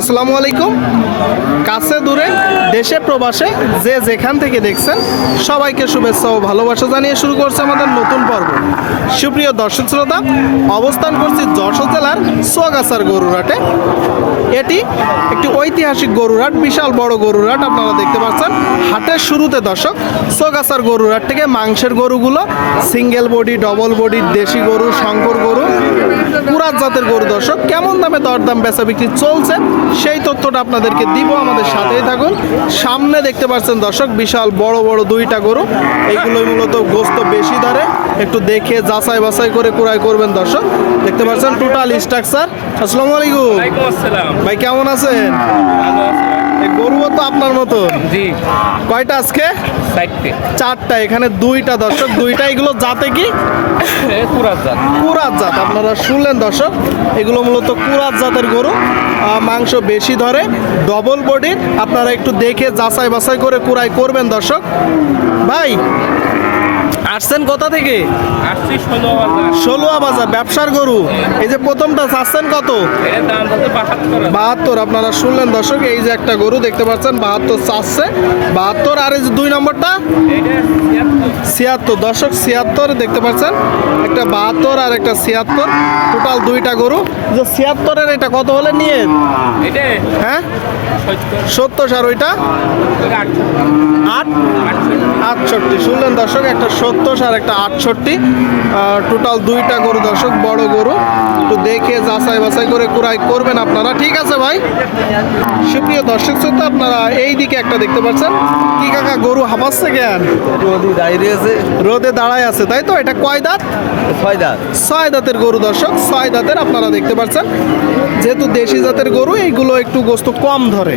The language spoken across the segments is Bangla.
আসসালামু আলাইকুম। কাছে দূরে, দেশে প্রবাসে যে যেখান থেকে দেখছেন, সবাইকে শুভেচ্ছা ও ভালোবাসা জানিয়ে শুরু করছে আমাদের নতুন পর্ব। সুপ্রিয় দর্শক শ্রোতা, অবস্থান করছি যশোর জেলার সোয়াগাছার গরুরহাটে। এটি একটি ঐতিহাসিক গরুরহাট, বিশাল বড় গরুরহাট আপনারা দেখতে পাচ্ছেন। হাটের শুরুতে দর্শক, সোগাছার গরুরহাট থেকে মাংসের গরুগুলো, সিঙ্গেল বডি ডবল বডি, দেশি গরু, শঙ্কর গরু, পুরাত জাতের গরু দর্শক, কেমন দামে দরদাম বেচা বিক্রি চলছে সেই তথ্যটা আপনাদেরকে দিব, আমাদের সাথেই থাকুন। সামনে দেখতে পাচ্ছেন দর্শক, বিশাল বড় বড় দুইটা গরু এইগুলোই মূলত গোস্ত বেশি ধরে একটু দেখে যাচাই বাছাই করে কুড়াই করবেন দর্শক। দেখতে পাচ্ছেন টোটাল স্ট্রাকচার আসসালামু আলাইকুম। ভাই কেমন আছেন? গরুও তো আপনার মতো জি। কয়টা আজকে? চারটা। এখানে দুইটা দর্শক। দুইটা এগুলো জাতে কি? পুরাত জাত। কুরাত জাত। আপনারা শুনলেন দর্শক এগুলো মূলত কুরাত জাতের গরু। মাংস বেশি ধরে ডবল বডির আপনারা একটু দেখে যাচাই বাছাই করে কুড়াই করবেন দর্শক। ভাই আসছেন কোথা থেকে? আসছি ষোলোয়া বাজার। ব্যবসার গরু। এই যে প্রথমটা চাচ্ছেন কত? বাহাত্তর আপনারা শুনলেন দর্শক এই যে একটা গরু দেখতে পাচ্ছেন বাহাত্তর চাচ্ছে। বাহাত্তর আর এই যে দুই নম্বরটা? ছিয়াত্তর। দর্শক ছিয়াত্তর দেখতে পাচ্ছেন। একটা বাহাত্তর আর একটা ছিয়াত্তর। টোটাল দুইটা গরু। যে ছিয়াত্তরের এটা কত হলে নিয়ে? হ্যাঁ? সত্তর। আর ওইটা। আট। আটষট্টি। শুনলেন দর্শক একটা সত্তর আর একটা আটষট্টি। টোটাল দুইটা গরু দর্শক বড় গরু। একটু দেখে যাচাই বাছাই করে কুড়াই করবেন আপনারা। ঠিক আছে ভাই? সুপ্রিয় দর্শক শ্রোতা আপনারা এই দিকে একটা দেখতে পাচ্ছেন। কি কাকা গরু হাঁপাচ্ছে কেন? রোদি দাঁড়িয়ে আছে রোদে দাঁড়ায় আছে তাই তো? এটা কয় দাঁত? ছয় দাঁত। ছয় দাঁতের গরু দর্শক ছয় দাঁতের আপনারা দেখতে পাচ্ছেন। যেহেতু দেশি জাতের গরু এইগুলো একটু গোস্ত কম ধরে।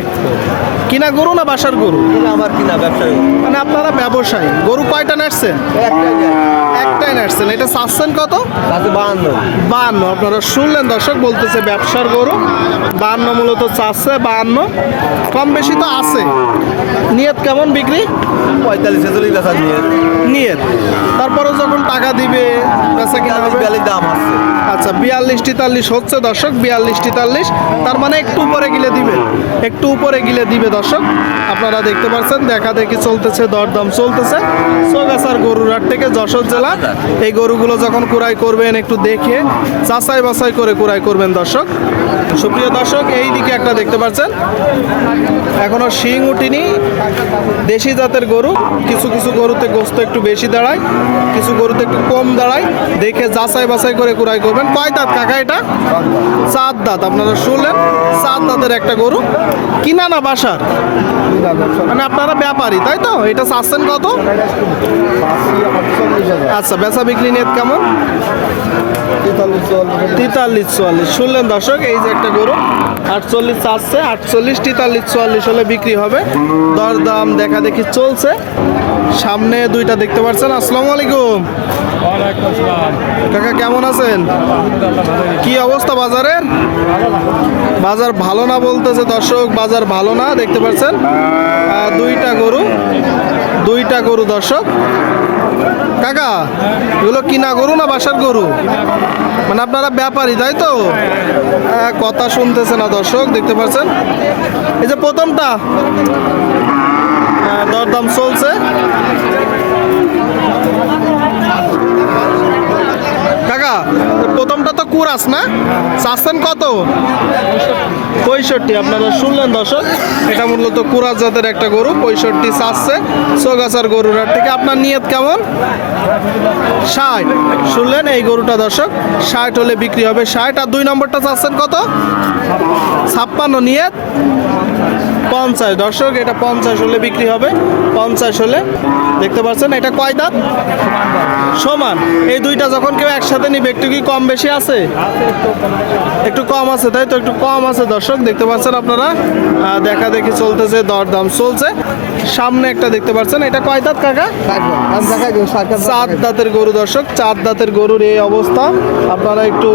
কিনা গরু না বাসার গরু? কিনা আমার কিনা ব্যবসা মানে আপনারা ব্যবসায়ী। গরু কয়টা নাড়ছেন? একটাই নাড়ছেন। এটা চাচ্ছেন কত? বাহান্ন। বাহান্ন। আপনারা শুনলেন দর্শক বলতেছে ব্যবসার গরু। বাহান্ন মূলত চাচ্ছে বাহান্ন। কম বেশি তো আছে। নিয়ত কেমন বিক্রি? পঁয়তাল্লিশ ছেচল্লিশ বেচা নিয়ে। নিয়ত। তারপরে যখন টাকা দিবে বেচা কিনা হবে? দাম আছে। আচ্ছা বিয়াল্লিশ তেতাল্লিশ হচ্ছে দর্শক বিয়াল্লিশ তেতাল্লিশ তার মানে একটু উপরে গিলে দিবে একটু উপরে গিলে দিবে দর্শক, আপনারা দেখতে পাচ্ছেন, দেখা দেখি চলতেছে, দরদাম চলতেছে। গরুর গরুরহাট থেকে যশোর জেলা। এই গরুগুলো যখন কুড়াই করবেন, একটু দেখে চাচাই বাছাই করে কুড়াই করবেন দর্শক। সুপ্রিয় দর্শক, এই দিকে একটা দেখতে পাচ্ছেন। এখনও শিং উঠিনি। দেশি জাতের গরু, কিছু কিছু গরুতে গোস্ত একটু বেশি দাঁড়ায়, কিছু গরুতে একটু কম দাঁড়ায়। দেখে যাচাই বাছাই করে কুড়াই করবেন। কয় দাঁত কাকা এটা? চার দাঁত, আপনারা শুনলেন? চার দাঁতের একটা গরু। কিনা না বাসার? মানে আপনারা ব্যাপারী, তাই তো? এটা চাচ্ছেন কত? আচ্ছা বেচা বিক্রি নেত কেমন? তেতাল্লিশ চুয়াল্লিশ। শুনলেন দর্শক, এই যে একটা গরু। আটচল্লিশ চাচ্ছে আটচল্লিশ তেতাল্লিশ চুয়াল্লিশ হলে বিক্রি হবে। দরদাম দেখা দেখি চলছে। সামনে দুইটা দেখতে পাচ্ছেন। আসসালামু আলাইকুম। কাকা কেমন আছেন? কি অবস্থা বাজারের? বাজার ভালো না বলতেছে দর্শক বাজার ভালো না দেখতে পাচ্ছেন? দুইটা গরু দুইটা গরু দর্শক। কাকা এগুলো কিনা গরু না বাসার গরু? মানে আপনারা ব্যাপারী তাই তো? আহ, কথা শুনতেছে না দর্শক দেখতে পাচ্ছেন? এই যে প্রথমটা। দরদাম চলছে। কাকা প্রথমটা তো কুরাস না? চাচ্ছেন কত? পঁয়ষট্টি, আপনারা শুনলেন দর্শক? এটা মূলত কুরাস জাতের একটা গরু, পঁয়ষট্টি চাচ্ছে সোগাছার গরুর হাট থেকে। আপনার নিয়ত কেমন? ষাট। শুনলেন এই গরুটা দর্শক? ষাট হলে বিক্রি হবে ষাট, আর দুই নম্বরটা চাচ্ছেন কত? ছাপ্পান্ন, নিয়ত? পঞ্চাশ। দর্শক, এটা পঞ্চাশ হলে বিক্রি হবে। পঞ্চাশ হলে, দেখতে পাচ্ছেন, এটা কয় দাঁত? সমান। এই দুইটা যখন কেউ একসাথে নিবে, একটু কি কম বেশি আছে? একটু কম আছে, তাই তো? একটু কম আছে, দর্শক, দেখতে পাচ্ছেন আপনারা? দেখা দেখি চলতেছে, দরদাম চলছে। সামনে একটা দেখতে পাচ্ছেন, এটা কয় দাঁত, কাকা? চার দাঁতের গরু, দর্শক, চার দাঁতের গরুর এই অবস্থা। আপনারা একটু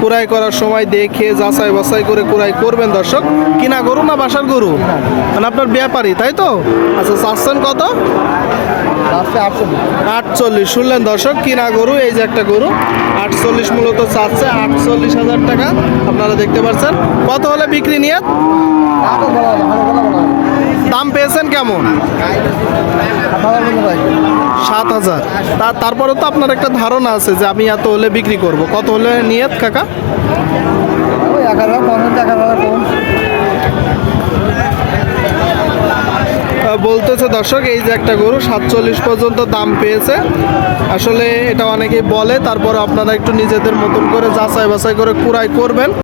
কুড়াই করার সময় দেখে যাচাই বাছাই করে কুড়াই করবেন, দর্শক। কিনা গরু না বাসার গরু? মানে আপনার ব্যাপারী তাই তো? আচ্ছা চাচ্ছেন কত? আটচল্লিশ শুনলেন দর্শক কিনা গরু এই যে একটা গরু আটচল্লিশ মূলত চাচ্ছে আটচল্লিশ হাজার টাকা আপনারা দেখতে পাচ্ছেন। কত হলে বিক্রি নিয়ে দাম পেয়েছেন কেমন? সাত হাজার। তারপরে তো আপনার একটা ধারণা আছে যে আমি এত হলে বিক্রি করব। কত হলে নিয়ত কাকা? আহ, বলতেছে দর্শক, এই যে একটা গরু, সাতচল্লিশ পর্যন্ত দাম পেয়েছে। আসলে এটা অনেকেই বলে তারপর আপনারা একটু নিজেদের মতন করে যাচাই বাছাই করে কুড়াই করবেন।